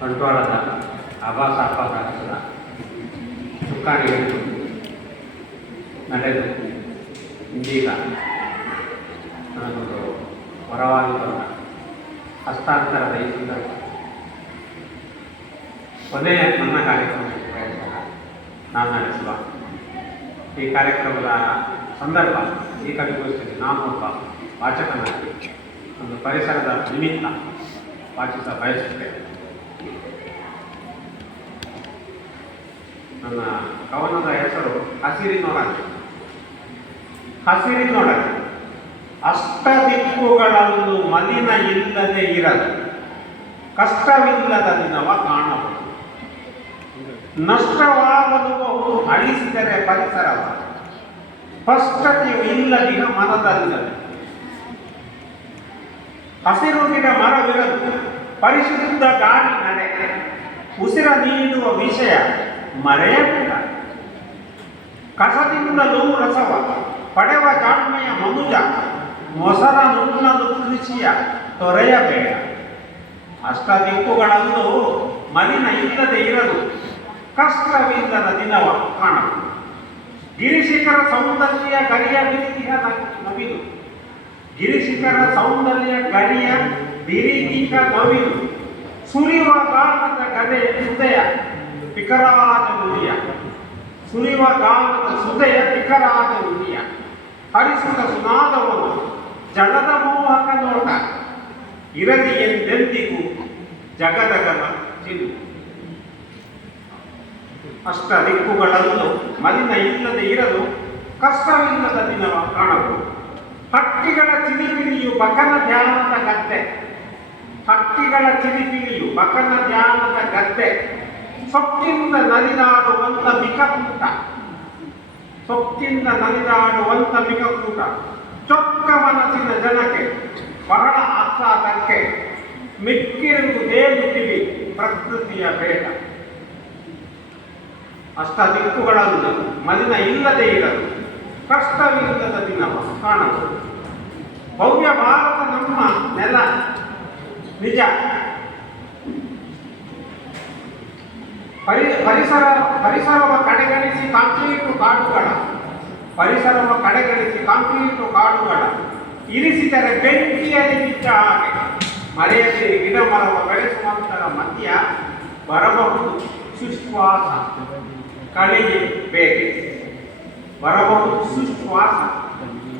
ಬಂಟ್ವಾಳದ ಆಭಾಸ ಅಪಘಾತದ ಚುಕ್ಕಾಣಿ ಹಿಡಿದು ನಡೆದು ಇಂದೀಗ ನನಗೊಂದು ಹೊರವಾಗಿರುವ ಹಸ್ತಾಂತರದ ಈ ಸಂದರ್ಭ ಕೊನೆಯ ನನ್ನ ಕಾರ್ಯಕ್ರಮಕ್ಕೆ ಪ್ರಯತ್ನ ನಾನು ನಡೆಸುವ ಈ ಕಾರ್ಯಕ್ರಮದ ಸಂದರ್ಭ ಈ ಕವಿಗೋಷ್ಠಿಯಲ್ಲಿ ನಾನು ಒಬ್ಬ ವಾಚಕನಾಗಿ ಒಂದು ಪರಿಸರದ ನಿಮಿತ್ತ ವಾಚಿಸ ಬಯಸುತ್ತೇನೆ. ನನ್ನ ಕವನದ ಹೆಸರು ಹಸಿರಿನೊಳಗೆ. ಹಸಿರಿನೊಳಗೆ ಅಷ್ಟದಿಕ್ಕುಗಳಲ್ಲೂ ಮಲಿನ ಇಲ್ಲದೆ ಇರಲು ಕಷ್ಟವಿಲ್ಲದ ದಿನವ ಕಾಣಬಹುದು. ನಷ್ಟವಾಗಲುಬಹುದು ಅಳಿಸಿದರೆ ಪರಿಸರವ ಸ್ಪಷ್ಟತೆಯು ಇಲ್ಲದಿನ ಮನದಲ್ಲದೆ. ಹಸಿರು ಗಿಡ ಮರವಿರಲು ಪರಿಶುದ್ಧ ಗಾಳಿ ನಡೆ ಉಸಿರ ನೀಡುವ ವಿಷಯ ಮರೆಯಬೇಡ. ಕಸದಿಂದಲೂ ರಸವ ಪಡೆವ ಜಾಣ್ಮೆಯ ಮನುಜ ಮೊಸರ ನುಣ್ಣಲು ಕೃಷಿಯ ತೊರೆಯಬೇಡ. ಅಷ್ಟದಿಕ್ಕುಗಳಲ್ಲೂ ಮಲಿನ ಇಲ್ಲದೆ ಇರಲು ಕಷ್ಟವಿಲ್ಲದ ದಿನವ ಕಾಣಬಹುದು. ಗಿರಿಶಿಖರ ಸೌಂದರ್ಯ ಗರಿಯ ಬಿರಿಗಿಹ ನವಿಲು ಗಿರಿಶಿಖರ ಸೌಂದರ್ಯ ಗರಿಯ ಬಿರಿಗಿಹ ನವಿಲು ಸುರಿಯುವ ಗಾನದ ಗದೆ ಸುದೆಯ ವಿಕರಾದ ನುಡಿಯ ಸುರಿಯುವ ಗಾನದ ಸುದೆಯ ವಿಕರಾದ ನುಡಿಯ ಹರಿಸುತ್ತ ಸುನಾದವನು ಜಗದ ಮೋಹಕ ನೋಟ ಇರಲಿ ಎಂದೆಂದಿಗೂ ಜಗದಗನ ಚಿಲು. ಅಷ್ಟ ದಿಕ್ಕುಗಳಲ್ಲೂ ಮಲಿನ ಇಲ್ಲದೆ ಇರಲು ಕಷ್ಟವಿಲ್ಲದ ದಿನವ ಕಾಣಬಹುದು. ಹಕ್ಕಿಗಳ ಚಿಲಿಪಿಲಿಯು ಬಕನ ಧ್ಯಾನದ ಗದ್ದೆ ಹಕ್ಕಿಗಳ ಚಿಲಿಪಿಲಿಯು ಬಕನ ಧ್ಯಾನದ ಗದ್ದೆ ಸೊಕ್ಕಿಂದ ನಲಿದಾಡುವಂತ ಮಿಕಕೂಟ ಸೊಕ್ಕಿಂದ ನಲಿದಾಡುವಂತ ಮಿಕಕೂಟ ಚೊಕ್ಕ ಮನಸ್ಸಿನ ಜನಕ್ಕೆ ಬಹಳ ಆಹ್ಲಾದಕ್ಕೆ ಮಿಕ್ಕಿರುವುದೇನುತ್ತಿವಿ ಪ್ರಕೃತಿಯ ಬೇಡ. ಅಷ್ಟ ದಿಕ್ಕುಗಳಲ್ಲೂ ಮಲಿನ ಇಲ್ಲದೆ ಇರಲು ಕಷ್ಟವಿಲ್ಲದ ದಿನವ ಕಾಣಬಹುದು. ಭವ್ಯ ಭಾರತ ನಮ್ಮ ನೆಲ ನಿಜ. ಪರಿಸರವ ಕಡೆಗಣಿಸಿ ಕಾಂಕ್ರೀಟು ಕಾಡುಗಳ ಇರಿಸಿದರೆ ಬೆಂಕಿಯಲ್ಲಿ ಬಿದ್ದ ಹಾಗೆ ಮರೆಯದೆ ಗಿಡ ಮರವ ಬೆಳೆಸುವಂತರ ಮಧ್ಯ ಬರಬಹುದು ಸುಶ್ವಾಸ ಕಳೆಯೇ ಬೇಗೆ. ಬರಬಹುದು ಸುಶ್ವಾಸ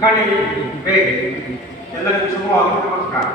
ಕಳೆಯೇ ಬೇಗೆ. ಎಲ್ಲರಿಗೂ ಶುಭವಾಗಲಿ. ನಮಸ್ಕಾರ.